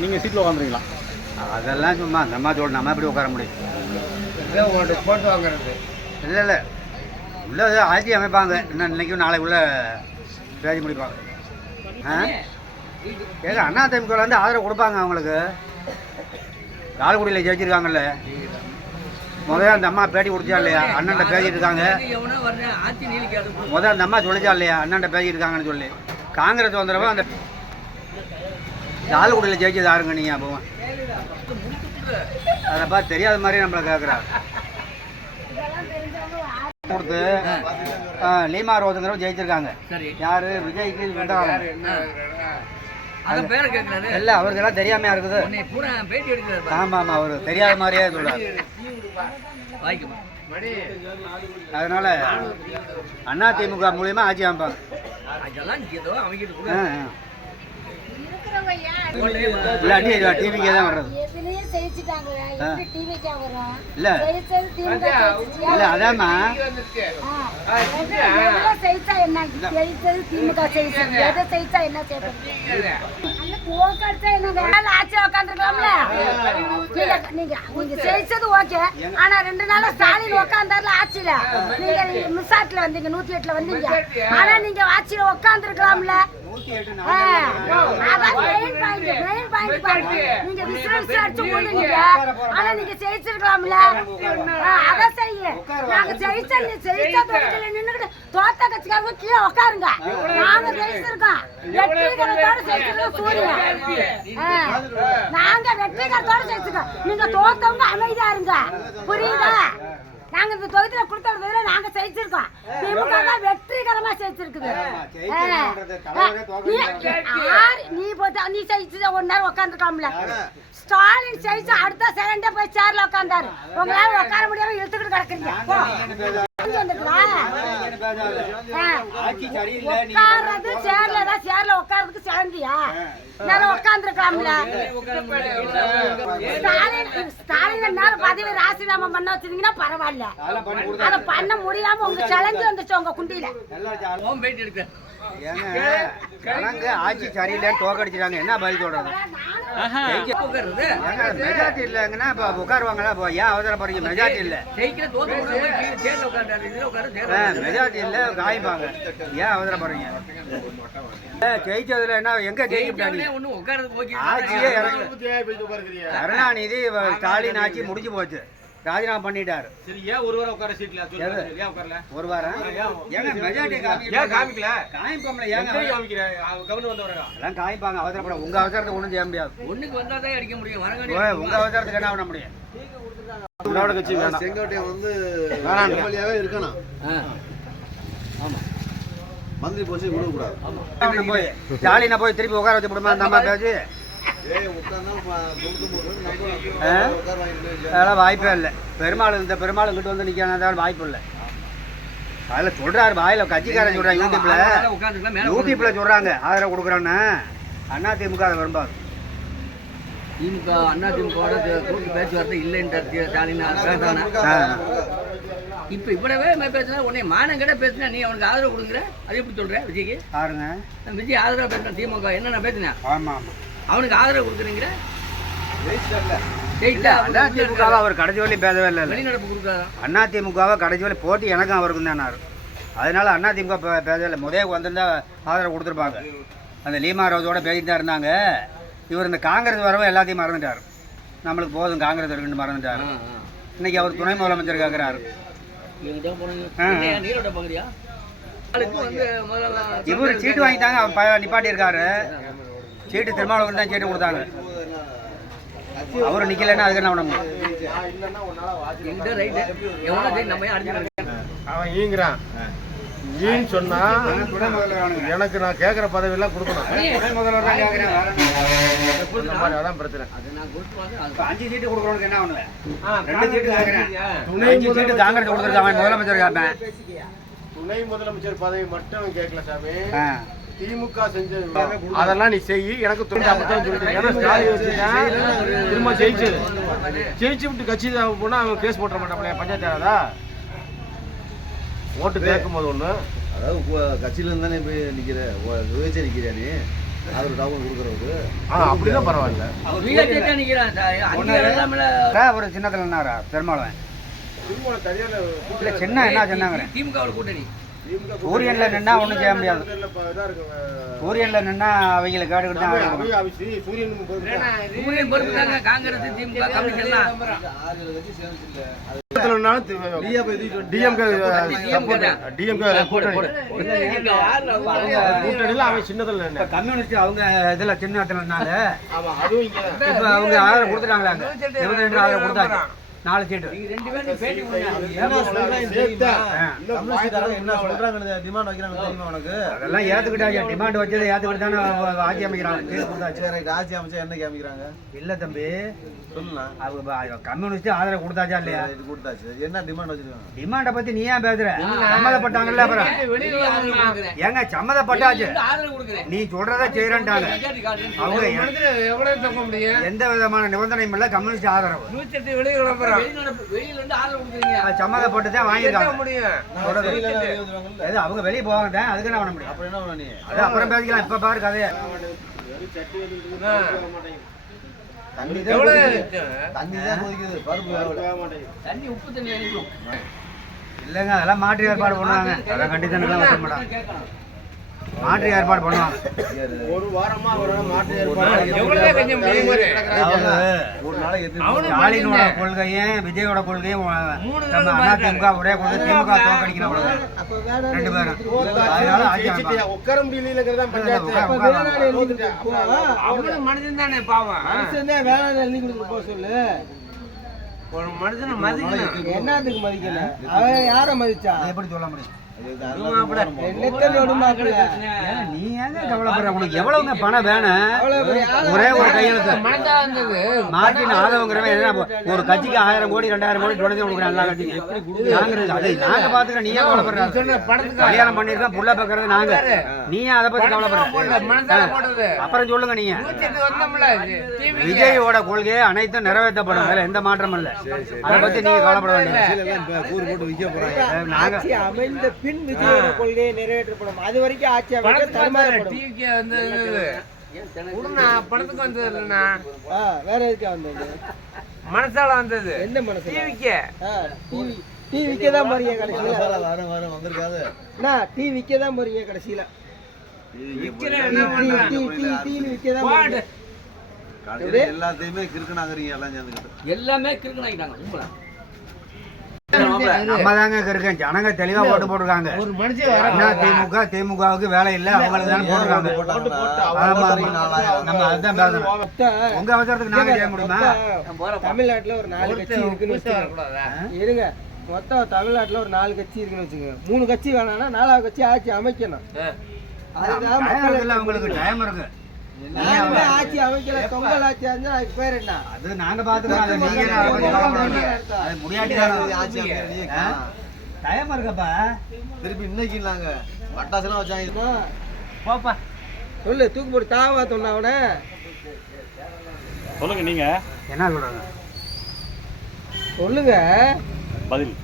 நீங்கள் சீட்டில் உட்காந்துருங்களா? அதெல்லாம் சும்மா நம்ம நம்ம எப்படி உட்கார முடியும்? போட்டு வாங்குறது இல்லை இல்லை, உள்ள ஆட்சி அமைப்பாங்க. இன்னும் இன்னைக்கும் நாளைக்குள்ள பேசி முடிப்பாங்க. ஏங்க அதிமுக வந்து ஆதரவு கொடுப்பாங்க அவங்களுக்கு. லால்குடியில் ஜெயிச்சிருக்காங்கல்ல, முதல்ல அந்த அம்மா பேட்டி கொடுத்தா இல்லையா? அண்ணன்ட்ட பேசிட்டு இருக்காங்க. முதல்ல அந்த அம்மா சொல்லிச்சா இல்லையா? அண்ணன்ட்ட பேசிட்டு இருக்காங்கன்னு சொல்லி. காங்கிரஸ் வந்துடுறப்ப அந்த லால்குடியில் ஜெயிச்சது யாருங்க நீங்கள்? அப்போ அதை பார்த்து தெரியாத மாதிரி நம்மளை கேட்குறாங்க. கொடுத்து லீமா ரோஸுங்கிறவங்க ஜெயிச்சிருக்காங்க. யாரு? விஜய்க்கு இல்லை, அவருக்கு எல்லாம் தெரியாமையா இருக்குது. ஆமாம் ஆமாம், அவரு தெரியாத மாதிரியே சொல்றாரு. அதனால அதிமுக மூலியமா ஆட்சி அமைப்பாங்க. டிவிக்கே தான் வர்றது. இல்ல இல்ல, அதாம்மா ஆட்சியா உட்காந்துருக்கலாம்ல. நீங்க ஜெயிச்சது ஓகே, ஆனா 2 நாளா ஸ்டாலின் உட்காந்தாருல ஆட்சியில. நீங்க மிஸ்ஸாட்ல வந்தீங்க, 108ல வந்தீங்க. ஆனா நீங்க ஆட்சியில உட்காந்துருக்கலாம்ல. நீங்க விசிலன்ஸ் அடிச்சு போடுங்க, ஆனா நீங்க ஜெயிச்சிருக்கலாம்ல. அத செய்ய நாங்க ஜெயிச்சது நின்னுக்கிட்டு தோத்த கட்சிக்காரங்க கீழே உட்காருங்க. நாங்க ஜெயிச்சிருக்கோம், வெற்றிகரத்தோட ஜெயிச்சிருக்கோம். சூரியன் நாங்க வெற்றிகரத்தோட ஜெயிச்சிருக்கோம். நீங்க தோத்தவங்க அமைதியா இருங்க, புரியுதா? நாங்க இந்த தொகுதியில கொடுத்ததுல நாங்க ஜெயிச்சிருக்கோம். திமுக தான் வெற்றிகரமா ஜெயிச்சிருக்குது. நீ ஜெயிச்சு 1 நேரம் உட்காந்துருக்கலாம்ல. ஸ்டாலின் ஜெயிச்சு அடுத்த செகண்டே போய் சேர்ல உட்காந்தாரு. உங்களால உட்கார முடியாம இழுத்துக்கிட்டு கிடக்குறீங்க. உட்கார்றது சேர்ல தான், சேர்ல உட்கார்றதுக்கு சேர்ந்தியா? நேரம் உட்காந்துருக்கலாம்ல. ஸ்டாலின் நேரம் பதவி ராசினாமா பண்ண வச்சிருந்தீங்கன்னா பரவாயில்ல. அதை பண்ண முடியாம உங்க சலஞ்சு வந்துச்சு உங்க குண்டியில. ஆட்சி சரியில்லைன்னு தோக்கடிச்சிட்டாங்க. என்ன பதில் சொல்றது? மெஜாரிட்டி இல்லைங்கன்னா உட்காருவாங்களா? ஏன் அவசரப்படுறீங்க? மெஜாரிட்டி இல்ல, மெஜாரிட்டி இல்ல, காய்ப்பாங்க. ஏன் அவசரப்படுறீங்க? ஜெயிச்சதுல என்ன எங்க ஜெயிக்கிட்டாங்க? ஆட்சியே கருணாநிதி ஸ்டாலின் ஆட்சி முடிஞ்சு போச்சு, ராஜினாமா பண்ணிட்டாரு. சரி, ஏன் ஒரு வாரம் உட்கார சீட்ல உட்காரல? ஒரு வாரம் ஏங்க மெஜாரிட்டி காமிக்கல? காமிப்போம்ல. ஏங்க காமிக்கிற கவர்னர் வந்தவரா எல்லாம் காமிப்பாங்க. அவசரப்பட உங்க அவசரத்தை ஒண்ணும் செய்ய முடியாது. ஒண்ணுக்கு வந்தாதான் அடிக்க முடியும். உங்க அவசரத்துக்கு என்ன பண்ண முடியும்? திராவிட கட்சி வேணாம். செங்கோட்டையன் வந்து எம்எல்ஏவே இருக்கணும். ஆமா, மந்திரி போச்சு விடக்கூடாது. போய் ஸ்டாலினை போய் திருப்பி உட்கார வச்சு விடுமா? அந்த மாதிரி பேச்சு அதெல்லாம் வாய்ப்பே இல்லை. பெருமாள் இந்த பெருமாள் இங்கிட்டு வந்து நிற்காத வாய்ப்பு இல்லை. அதில் சொல்றாரு, வாயில கட்சிக்காரன் சொல்றாங்க, யூடியூப்ல சொல்றாங்க ஆதரவு கொடுக்குறான்னு. அதிமுக அதை விரும்பாது. திமுக அதிமுக கூட்டு பேச்சுவார்த்தை இல்லைன்ற ஸ்டாலின் இப்ப இவ்வளவே பேசுனா உடனே மானம் கிட்ட பேசுனா நீ அவனுக்கு ஆதரவு கொடுக்குற. அது எப்படி சொல்ற? விஜய்க்கு பாருங்க, விஜய் ஆதரவு பேசுனா திமுக என்னென்ன பேசுனா? ஆமா ஆமா, அவனுக்கு ஆதரவு கொடுக்குறீங்கிற. அதிமுகவை அவர் கடைசி வரையும் பேசவே இல்லை. வெளிநடப்பு கொடுக்காது. அதிமுகவை கடைசி வரை போட்டி எனக்கும் அவருக்கும் தானாரு. அதனால அதிமுக பேசவே இல்லை. முதல் வந்திருந்தா ஆதரவு கொடுத்துருப்பாங்க. அந்த லீமா ரோஸோட பேசிட்டு தான் இருந்தாங்க. இவர் இந்த காங்கிரஸ் வரவும் எல்லாத்தையும் மறந்துட்டார். நம்மளுக்கு போதும் காங்கிரஸ் இருக்குன்னு மறந்துட்டார். இன்னைக்கு அவர் துணை முதலமைச்சர் கேட்கிறாரு. இவர் சீட்டு வாங்கிட்டாங்க, அவன் நிப்பாட்டி இருக்காரு. சீட்டு திருமாவளவன் தான் சீட்டு கொடுத்தாங்க. அவரு நிக்கலன்னா அதுக்கு என்ன பண்ண முடியும்? அவன் ஈங்கிறான். ஈன்னு சொன்னா எனக்கு நான் கேட்கிற பதவி எல்லாம் கொடுக்கணும். அதான் பிரச்சனை. 5 சீட்டு கொடுக்கறவனுக்கு என்ன பண்ணுவேன்? 2 சீட்டு கேட்கிறேன். துணை சீட்டு காங்கிரஸ் கொடுத்துருக்காங்க. முதலமைச்சர் கேட்பேன். துணை முதலமைச்சர் பதவி மட்டும் கேட்கல சாமி. திமுக செஞ்ச அதெல்லாம் நீ செய், எனக்கு திரும்ப ஜெயிச்சு விட்டு கட்சி போனா அவன் கேஸ் போட்ட மாட்டான். பஞ்சாயத்து ஆகாதா? ஓட்டு கேட்கும் போது ஒண்ணு அதாவது கட்சியில இருந்தானே போய் நிக்கிற, நிக்கிறியா நீ? ஆதரவு டாபம் கொடுக்குறவங்க அப்படிதான் பரவாயில்ல. அவர் வீரத்தை தான் நிக்கிறான் சார். அங்கீகாரம் இல்லாமல ஒரு சின்னத்தில் என்னாரா பெருமாளுவன் திருமணம் தனியால இல்லை சின்ன என்ன சொன்னாங்க திமுக கூட்டணி சூரியன்ல நின்னா ஒன்றும் செய்ய முடியாது. சூரியன்ல நின்னா அவங்களுக்கு கேடு தான் சூரியன் பொறுப்பு தாங்க காங்கிரஸ் திமுக கமிஷன்லாம். கம்யூனிஸ்ட் அவங்க இதுல சின்ன இடத்துலனால இப்ப அவங்க ஆதரவு கொடுத்துட்டாங்களா? 22 ஆதரவு கொடுத்தாங்க. 4 சீட்டு. ரெண்டு பேரும் பேட்டி என்ன சொல்றாங்க டிமாண்ட் வைக்கிறாங்க தெரியுமா உனக்கு? அதெல்லாம் ஏத்துக்கிட்டாங்க. டிமாண்ட் வச்சதை ஏத்துக்கிட்டு தானே ஆட்சி அமைக்கிறாங்க. ஆட்சி அமைச்சா என்ன காமிக்கிறாங்க? இல்ல தம்பி சொல்லலாம். அவங்க கம்யூனிஸ்ட் ஆதரவு கொடுத்தாச்சா இல்லையா? இது கொடுத்தாச்சு. என்ன டிமாண்ட் வச்சிருக்காங்க? டிமாண்ட பத்தி நீ ஏன் பேசுற? சம்மதப்பட்டாங்கல்ல அப்புறம் ஏங்க சம்மதப்பட்டாச்சு. நீ சொல்றத செய்யறேன்ட்டாங்க. அவங்க எந்த விதமான நிபந்தனையும் இல்ல. கம்யூனிஸ்ட் ஆதரவு சம்மதப்பட்டு தான் வாங்கிருக்காங்க. அவங்க வெளியே போவாங்க. அதுக்கு என்ன பண்ண முடியும்? அப்புறம் என்ன பண்ண நீ? அது அப்புறம் பேசிக்கலாம். இப்ப பாரு கதைய. தண்ணி தான் கொதிக்குது. பருப்பு தண்ணி உப்பு தண்ணி அனுப்பும் இல்லைங்க அதெல்லாம் மாற்று ஏற்பாடு பண்ணுவாங்க. அதை கண்டித்தனெல்லாம் வர மாட்டாங்க. மாற்று ஏற்பாடு பண்ணுவாங்க. ஒரு வாரமா மாற்று ஏற்பாடு ஒரு நாளைக்கு ஸ்டாலினோட கொள்கையும் விஜயோட கொள்கையும் நம்ம அதிமுக ஒரே கொள்கை. திமுக தோக்கடிக்கணும் அவ்வளவுதான். 2 பேரும் அதனால ஆட்சி உட்கார முடியல. மனுஷன் தானே பாவம். வேலை எழுதி கொடுத்து போக சொல்லு. ஒரு மனுஷனை மதிக்கணும். என்னத்துக்கு மதிக்கல? அவன் யார மதிச்சா? எப்படி சொல்ல முடியும்? நீ ஏங்க கவலைப்படுற? உனக்கு எவ்வளவுங்க பணம் வேணும்? ஒரே ஒரு கையெழுத்து மார்டின் ஆதவங்கிறவன் எதுனா ஒரு கட்சிக்கு 1000 கோடி 2000 கோடி தொடர்ந்து கொடுக்குறாங்க. எல்லா கட்சிக்கும் நாங்க அதை நாங்க பாத்துக்கிறோம். நீ ஏன் கவலைப்படுற? கல்யாணம் பண்ணிருக்கோம் புள்ள பாக்குறது நாங்க. நீ அதை பத்தி கவலைப்படுற? அப்புறம் சொல்லுங்க. நீங்க விஜயோட கொள்கையை அனைத்தும் நிறைவேற்றப்படும். அதுல எந்த மாற்றமும் இல்ல. அதை பத்தி நீங்க கவலைப்பட வேண்டிய கூறு போட்டு விற்க போறாங்க. நாங்க அமைந்த பின் விஜயோட கொள்கையை நிறைவேற்றப்படும். அது வரைக்கும் ஆட்சி தடுமாறப்படும். பணத்துக்கு வந்தது இல்லைண்ணா, வேற எதுக்கா வந்தது? மனசால வந்தது. எந்த மனசு? டிவிக்கே தான் போறீங்க கடைசியில. வரும் வந்திருக்காது. டீ விக்க தான் போறீங்க கடைசியில. எல்லாத்தையுமே கிறுக்கனாகிறீங்க எல்லாம் சேர்ந்துக்கிட்டு. எல்லாமே கிறுக்கனாக்கிட்டாங்க. நம்ம தாங்க இருக்கேன். ஜனங்க தெளிவா ஓட்டு போட்டுருக்காங்க. ஒரு மனுஷன் திமுகவுக்கு வேலை இல்ல அவங்களுக்கு தானே போட்டுருக்காங்க. நம்ம அதுதான் பேசணும். உங்க அவசரத்துக்கு நாங்க செய்ய முடியுமா? தமிழ்நாட்டுல ஒரு 4 கட்சி இருக்குன்னு இருங்க. மொத்தம் தமிழ்நாட்டுல ஒரு 4 கட்சி இருக்குன்னு வச்சுக்கோங்க. 3 கட்சி வேணாம்னா 4வது கட்சி ஆட்சி அமைக்கணும். அதுதான் அவங்களுக்கு டைம் இருக்கு. ஆட்சி அமைக்கல. பொங்கல் ஆட்சி ஆச்சுன்னா அதுக்கு பேர் என்ன? அது நாங்க பாத்துக்கிறோம். டைம் இருக்கப்பா. திருப்பி இன்னைக்கு நாங்க பட்டாசுலாம் வச்சாங்க. போப்பா சொல்லு. தூக்கு போட்டு தாவா சொன்ன அவன சொல்லுங்க. நீங்க என்ன சொல்றாங்க சொல்லுங்க. பதில்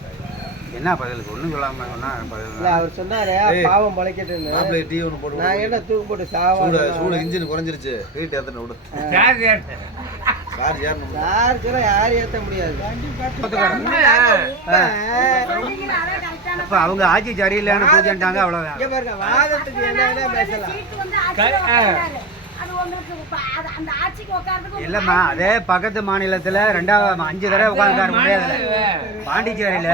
என்ன பதிலுக்கு? ஒண்ணும் சொல்லாம சொன்னா பதில். அவர் சொன்னாரு பாவம் பழைக்கட்டுன்னு. மாப்பிள்ளை டீ ஒன்று போட்டு நான் என்ன தூக்கு போட்டு சாவா? சூடு இன்ஜின் குறைஞ்சிருச்சு. வீட்டு ஏத்தன விடு. கார் ஏறணும். யாரும் ஏத்த முடியாது. இப்ப அவங்க ஆட்சி சரியில்லைன்னு பூஜைட்டாங்க. அவ்வளவுதான். இங்க பாருங்க, வாதத்துக்கு என்ன பேசலாம். இல்லம்மா அதே பக்கத்து மாநிலத்துல 5 தடவை உட்காந்துருக்காரு முடியாது. பாண்டிச்சேரியில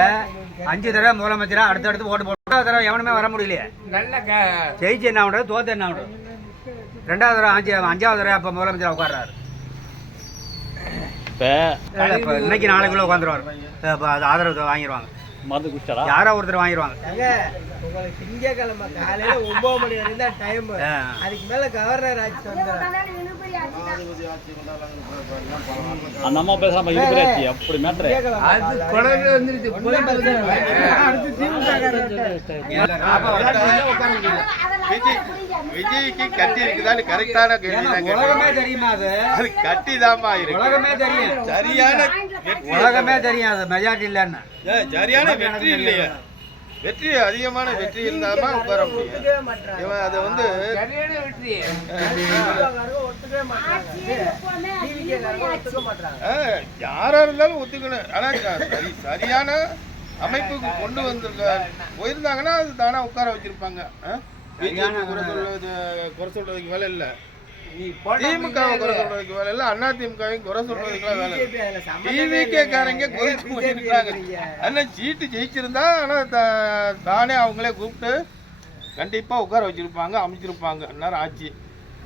5 தடவை முதலமைச்சரா அடுத்தடுத்து ஓட்டு போட்டு 2வது தடவை எவனுமே வர முடியலையே. ஜெயிச்சு என்ன பண்றது, தோத்து என்ன பண்றது? 2வது தடவை 5வது தடவை அப்ப முதலமைச்சரா உட்கார்றாரு. இப்ப இன்னைக்கு நாளைக்குள்ள உட்காந்துருவாரு. அது ஆதரவு வாங்கிடுவாங்க. மருந்து குடிச்சாரா? யாரோ ஒருத்தர் வாங்கிடுவாங்க. உங்களுக்கு திங்கக்கிழமை காலையில 9 மணி வரைக்கும் தான் டைம். அதுக்கு மேல கவர்னர் ஆட்சி அந்த அம்மா பேசாம இருக்கிறாச்சு. அப்படி மேட்ரு விஜய்க்கு கட்டி இருக்குதான்னு கரெக்டான கேள்வி. உலகமே தெரியுமா? அது கட்டி தான்மா இருக்கு. உலகமே தெரியும். சரியான உலகமே தெரியும். அது மெஜாரிட்டி இல்லைன்னு சரியான வெற்றி இல்லையா? வெற்றி அதிகமான வெற்றி இருந்தாலும் உட்கார முடியும். இவன் அதை வந்து சரியான வெற்றி. யாரா இருந்தாலும் ஒத்துக்கணும். ஆனா சரியான அமைப்புக்கு கொண்டு வந்திருக்க போயிருந்தாங்கன்னா அது தானா உட்கார வச்சிருப்பாங்க. பிஜேபி குறை சொல்றதுக்கு வேலை இல்லை, திமுக குறை சொல்றதுக்கு வேலை இல்லை, அண்ணா திமுகவையும் குறை சொல்றதுக்குலாம் வேலை இல்லை. டிவிகே காரங்க கொதிச்சு போயிருக்காங்க. ஆனா சீட்டு ஜெயிச்சிருந்தா ஆனா தானே அவங்களே கூப்பிட்டு கண்டிப்பா உட்கார வச்சிருப்பாங்க, அமைச்சிருப்பாங்க. அந்நேரம் ஆட்சி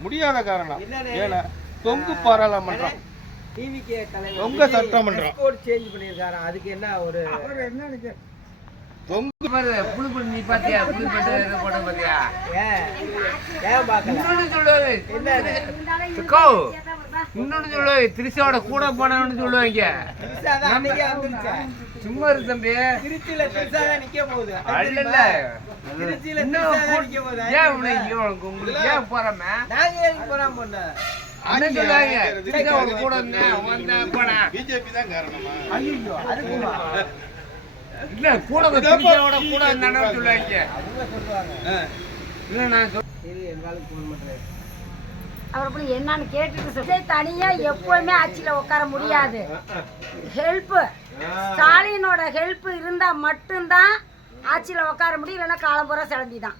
முடியாத காரணம் ஏன்னா தொங்கு பாராளுமன்றம், தொங்க சட்டமன்றம் சேஞ்ச் பண்ணிருக்காரு. அதுக்கு என்ன ஒரு தொங்கு புளி நீ பாத்தியா? புளி போட்ட பாத்தியா? ஏன் பாக்கல? இன்னொன்னு சொல்லு, திருச்சியோட கூட போனவன்னு சொல்லுவாங்க. சும்மா இருக்கு தம்பி. திருச்சியில திருச்சாதான் நிக்க போகுது. அல்ல திருச்சியில திருச்சாதான் நிக்க போகுது. ஏன் உங்களுக்கு ஏன் போறாம? நாங்க ஏன் போறாம பண்ண? அண்ணன் சொல்லுவாங்க திருச்சியோட கூட வந்தேன் போனேன். பிஜேபி தான் காரணமா? ஐயோ அதுக்குமா? இல்ல கூட திருச்சியோட கூட வந்தானு சொல்லுவாங்க. அவங்க சொல்லுவாங்க. இல்ல நான் சரி எங்களுக்கு ஃபோன் பண்றேன். அவர் போய் என்னன்னு கேட்டுட்டு சொல்லி தனியா எப்பவுமே ஆட்சியில உட்கார முடியாது. ஹெல்ப் ஸ்டாலினோட ஹெல்ப் இருந்தா மட்டும்தான் ஆட்சியில உட்கார முடியும். இல்லைன்னா காலம்புற சிலந்தி தான்.